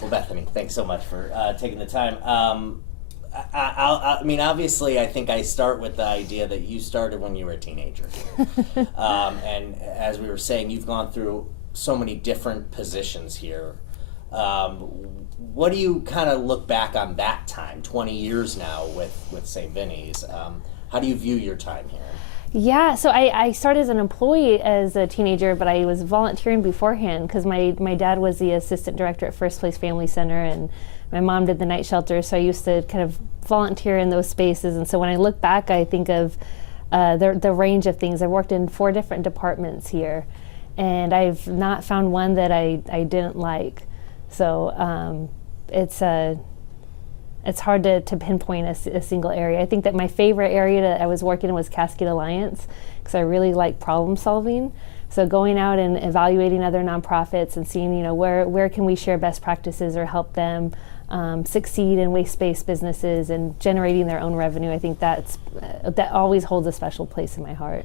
Well, Bethany, thanks so much for taking the time. I mean, obviously, I think I start with the idea that you started when you were a teenager. And as we were saying, you've gone through so many different positions here. What do you kind of look back on that time, 20 years now with St. Vinny's? How do you view your time here? Yeah, so I started as an employee as a teenager, but I was volunteering beforehand because my dad was the assistant director at First Place Family Center, and my mom did the night shelter, so I used to kind of volunteer in those spaces. And so when I look back, I think of the range of things. I've worked in 4 different departments here, and I've not found one that I didn't like. So it's hard to pinpoint a single area. I think that my favorite area that I was working in was Cascade Alliance because I really like problem solving. So going out and evaluating other nonprofits and seeing, where can we share best practices or help them succeed in waste-based businesses and generating their own revenue. I think that always holds a special place in my heart.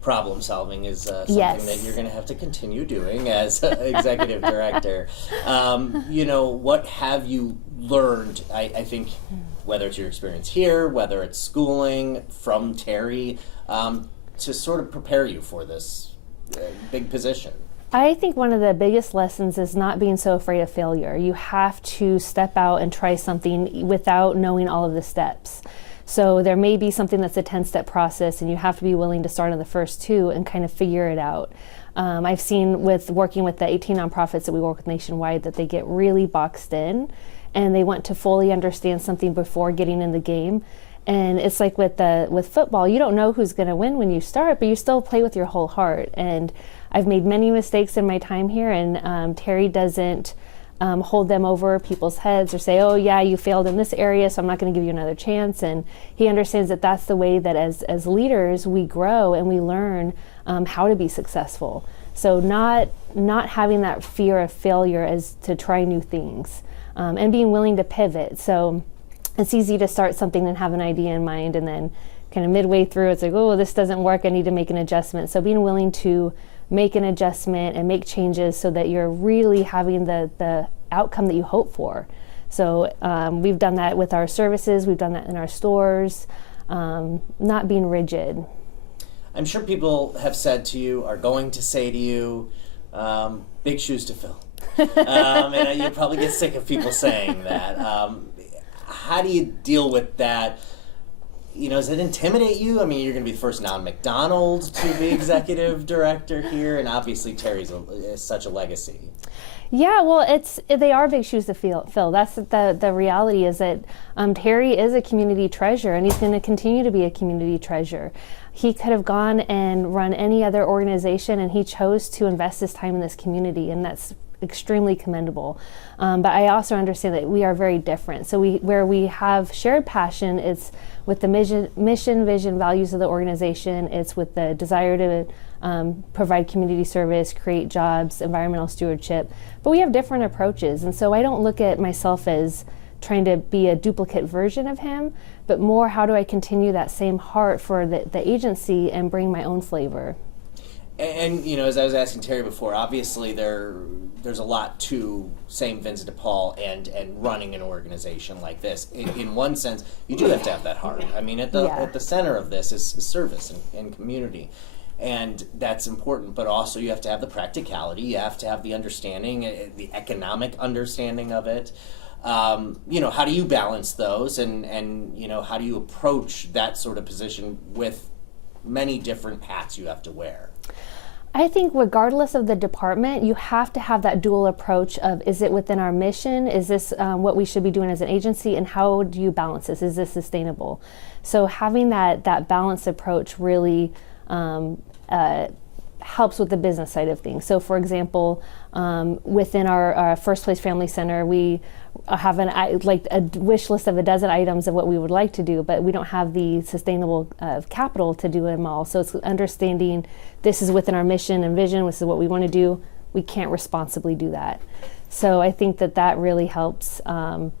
Problem solving is something Yes. that you're going to have to continue doing as executive director. What have you learned, I think, whether it's your experience here, whether it's schooling from Terry, to sort of prepare you for this big position? I think one of the biggest lessons is not being so afraid of failure. You have to step out and try something without knowing all of the steps. So there may be something that's a 10-step process, and you have to be willing to start on the first 2 and kind of figure it out. I've seen with working with the 18 nonprofits that we work with nationwide that they get really boxed in, and they want to fully understand something before getting in the game. And it's like with football, you don't know who's going to win when you start, but you still play with your whole heart. And I've made many mistakes in my time here, and Terry doesn't hold them over people's heads or say, oh yeah, you failed in this area, so I'm not going to give you another chance. And he understands that that's the way that as leaders we grow and we learn how to be successful. So not having that fear of failure as to try new things, and being willing to pivot. So it's easy to start something and have an idea in mind, and then kind of midway through it's like, oh, this doesn't work, I need to make an adjustment. So being willing to make an adjustment and make changes so that you're really having the outcome that you hope for. So we've done that with our services, we've done that in our stores, not being rigid. I'm sure people have said to you, are going to say to you, big shoes to fill. And you probably get sick of people saying that. How do you deal with that? Does it intimidate you? I mean, you're going to be the first non-Mcdonald to be executive director here, and obviously Terry's is such a legacy. Yeah, well, they are big shoes to fill. That's the reality is that Terry is a community treasure, and he's going to continue to be a community treasure. He could have gone and run any other organization, and he chose to invest his time in this community, and that's extremely commendable. But I also understand that we are very different. So where we have shared passion, it's with the mission, vision, values of the organization. It's with the desire to provide community service, create jobs, environmental stewardship. But we have different approaches. And so I don't look at myself as trying to be a duplicate version of him, but more how do I continue that same heart for the agency and bring my own flavor. And as I was asking Terry before, obviously there's a lot to St. Vincent de Paul and running an organization like this. In one sense, you do have to have that heart. I mean, at the center of this is service and community, and that's important. But also, you have to have the practicality. You have to have the understanding, the economic understanding of it. How do you balance those, and how do you approach that sort of position with many different hats you have to wear? I think regardless of the department, you have to have that dual approach of, is it within our mission? Is this what we should be doing as an agency? And how do you balance this? Is this sustainable? So having that balanced approach really helps with the business side of things. So for example, within our First Place Family Center, we have a wish list of a dozen items of what we would like to do, but we don't have the sustainable capital to do them all. So it's understanding this is within our mission and vision, this is what we want to do. We can't responsibly do that. So I think that really helps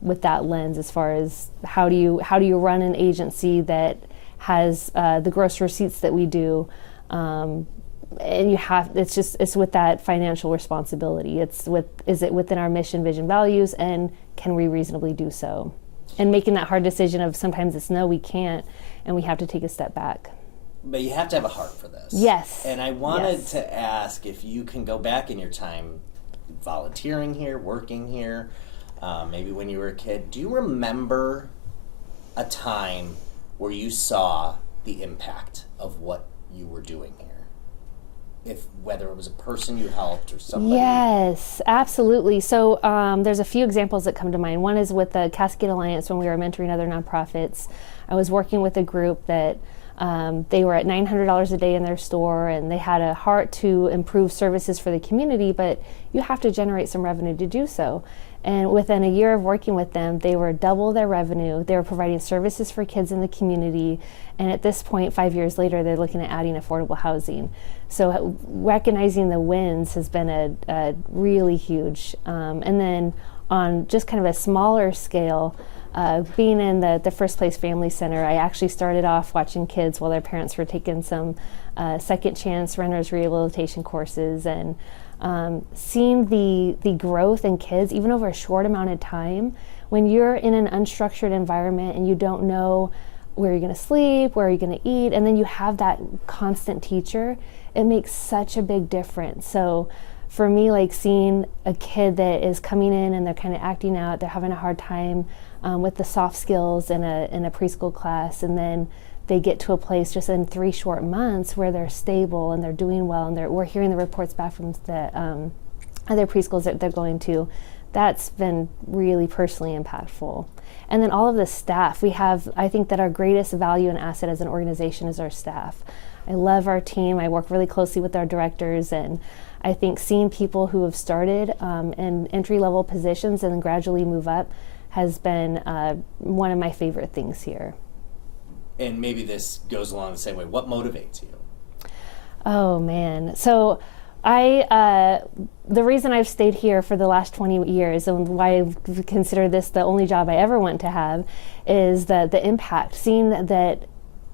with that lens as far as how do you run an agency that has the gross receipts that we do, and it's with that financial responsibility. Is it within our mission, vision, values, and can we reasonably do so? And making that hard decision of sometimes it's no, we can't, and we have to take a step back. But you have to have a heart for this. Yes. And I wanted to ask if you can go back in your time volunteering here, working here, maybe when you were a kid. Do you remember a time where you saw the impact of what you were doing here? Whether it was a person you helped or somebody. Yes, absolutely. So there's a few examples that come to mind. One is with the Cascade Alliance when we were mentoring other nonprofits. I was working with a group that they were at $900 a day in their store, and they had a heart to improve services for the community, but you have to generate some revenue to do so. And within a year of working with them, they were double their revenue. They were providing services for kids in the community. And at this point, 5 years later, they're looking at adding affordable housing. So recognizing the wins has been a really huge. And then on just kind of a smaller scale, being in the First Place Family Center, I actually started off watching kids while their parents were taking some second chance renters rehabilitation courses, and seeing the growth in kids, even over a short amount of time. When you're in an unstructured environment and you don't know where you're going to sleep, where you're going to eat, and then you have that constant teacher, it makes such a big difference. So for me, like seeing a kid that is coming in and they're kind of acting out, they're having a hard time with the soft skills in a preschool class, and then they get to a place just in 3 short months where they're stable and they're doing well, and we're hearing the reports back from the other preschools that they're going to. That's been really personally impactful. And then all of the staff, I think that our greatest value and asset as an organization is our staff. I love our team. I work really closely with our directors, and I think seeing people who have started in entry-level positions and then gradually move up has been one of my favorite things here. And maybe this goes along the same way. What motivates you? Oh, man. So the reason I've stayed here for the last 20 years and why I consider this the only job I ever want to have is the impact, seeing that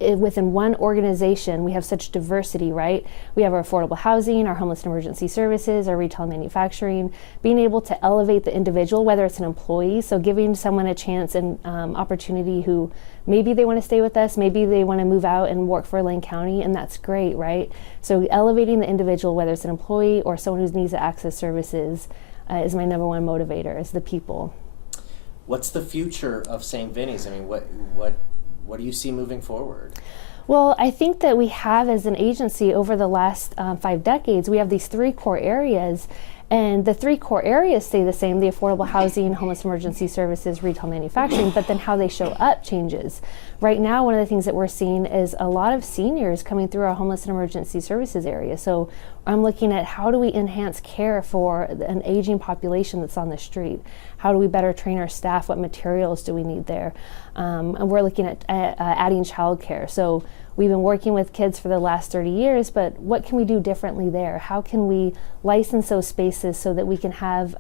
within one organization we have such diversity, right? We have our affordable housing, our homeless and emergency services, our retail manufacturing, being able to elevate the individual, whether it's an employee, so giving someone a chance and opportunity who maybe they want to stay with us, maybe they want to move out and work for Lane County, and that's great, right? So elevating the individual, whether it's an employee or someone who needs to access services, is my number one motivator, is the people. What's the future of St. Vinny's? I mean, what do you see moving forward? Well, I think that we have, as an agency, over the last 5 decades, we have these 3 core areas, and the 3 core areas stay the same: the affordable housing, homeless emergency services, retail manufacturing, but then how they show up changes. Right now, one of the things that we're seeing is a lot of seniors coming through our homeless and emergency services area. So I'm looking at how do we enhance care for an aging population that's on the street? How do we better train our staff? What materials do we need there? And we're looking at adding childcare. So we've been working with kids for the last 30 years, but what can we do differently there? How can we license those spaces so that we can have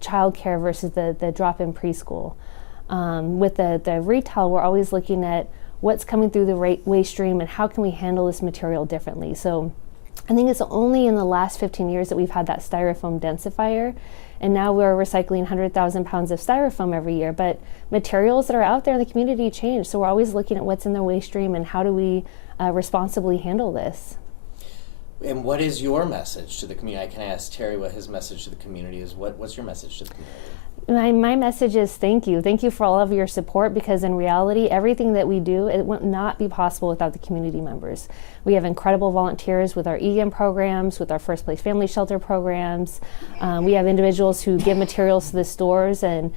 childcare versus the drop-in preschool? With the retail, we're always looking at what's coming through the waste stream and how can we handle this material differently. So I think it's only in the last 15 years that we've had that styrofoam densifier, and now we're recycling 100,000 pounds of styrofoam every year. But materials that are out there in the community change, so we're always looking at what's in the waste stream and how do we responsibly handle this. And what is your message to the community? I can ask Terry what his message to the community is. What's your message to the community? My message is thank you. Thank you for all of your support, because in reality, everything that we do, it would not be possible without the community members. We have incredible volunteers with our EM programs, with our First Place Family Shelter programs. We have individuals who give materials to the stores, and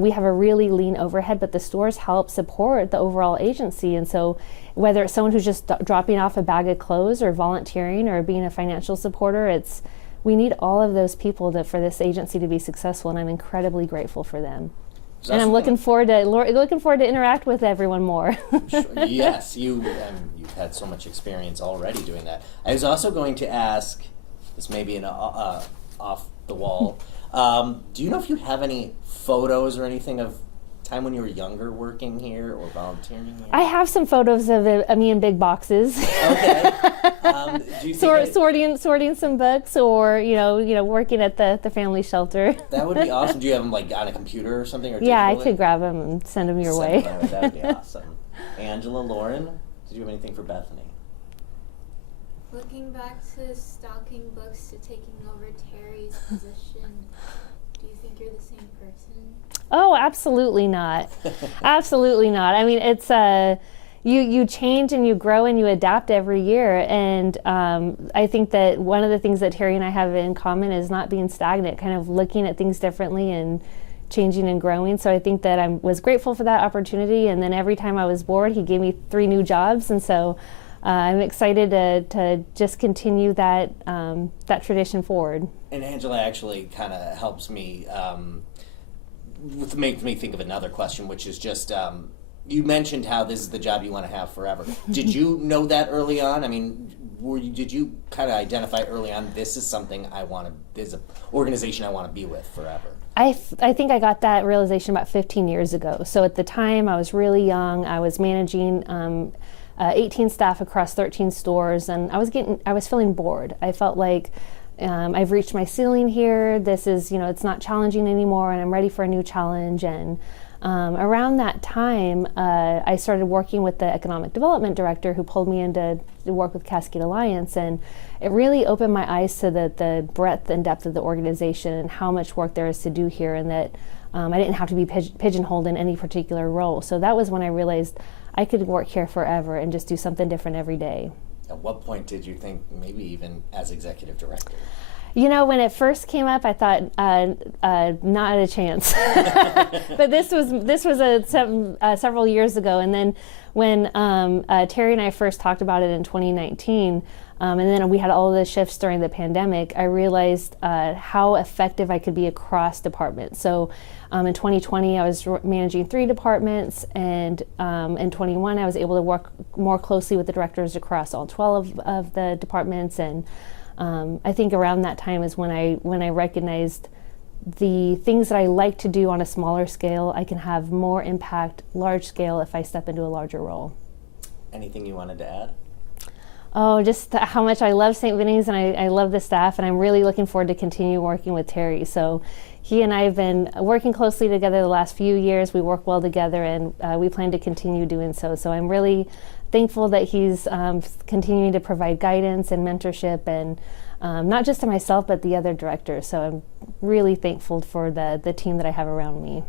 we have a really lean overhead, but the stores help support the overall agency. And so whether it's someone who's just dropping off a bag of clothes or volunteering or being a financial supporter, we need all of those people for this agency to be successful, and I'm incredibly grateful for them. And I'm looking forward to interact with everyone more. Sure. Yes, you've had so much experience already doing that. I was also going to ask, this may be an off the wall. Do you know if you have any photos or anything of time when you were younger working here or volunteering here? I have some photos of me in big boxes. Okay. Do you think sorting some books, or working at the family shelter. that would be awesome? Do you have them like on a computer or something? Or Yeah, I digitally? could grab them and send them your way. That would be awesome. Angela, Lauren, did you have anything for Bethany? Looking back to stocking books to taking over Terry's position, do you think you're the same person? Oh, absolutely not. Absolutely not. I mean, it's you change and you grow and you adapt every year. And I think that one of the things that Terry and I have in common is not being stagnant, kind of looking at things differently and changing and growing. So I think that I was grateful for that opportunity. And then every time I was bored, he gave me 3 new jobs. And so I'm excited to just continue that tradition forward. And Angela actually kind of helps me, makes me think of another question, which is just, you mentioned how this is the job you want to have forever. Did you know that early on? I mean, did you kind of identify early on, this is something this is an organization I want to be with forever? I think I got that realization about 15 years ago. So at the time, I was really young. I was managing 18 staff across 13 stores, and I was feeling bored. I felt like I've reached my ceiling here. This is, it's not challenging anymore, and I'm ready for a new challenge. And around that time, I started working with the economic development director, who pulled me in to work with Cascade Alliance, and it really opened my eyes to the breadth and depth of the organization and how much work there is to do here, and that I didn't have to be pigeonholed in any particular role. So that was when I realized I could work here forever and just do something different every day. At what point did you think, maybe even as executive director? When it first came up, I thought not a chance. But this was several years ago, and then when Terry and I first talked about it in 2019, and then we had all of the shifts during the pandemic, I realized how effective I could be across departments. So in 2020, I was managing 3 departments, and in 21, I was able to work more closely with the directors across all 12 of the departments. And I think around that time is when I recognized the things that I like to do on a smaller scale, I can have more impact, large scale, if I step into a larger role. Anything you wanted to add? Oh, just how much I love St. Vinny's, and I love the staff, and I'm really looking forward to continue working with Terry. So he and I have been working closely together the last few years. We work well together, and we plan to continue doing so. So I'm really thankful that he's continuing to provide guidance and mentorship, and not just to myself, but the other directors. So I'm really thankful for the team that I have around me.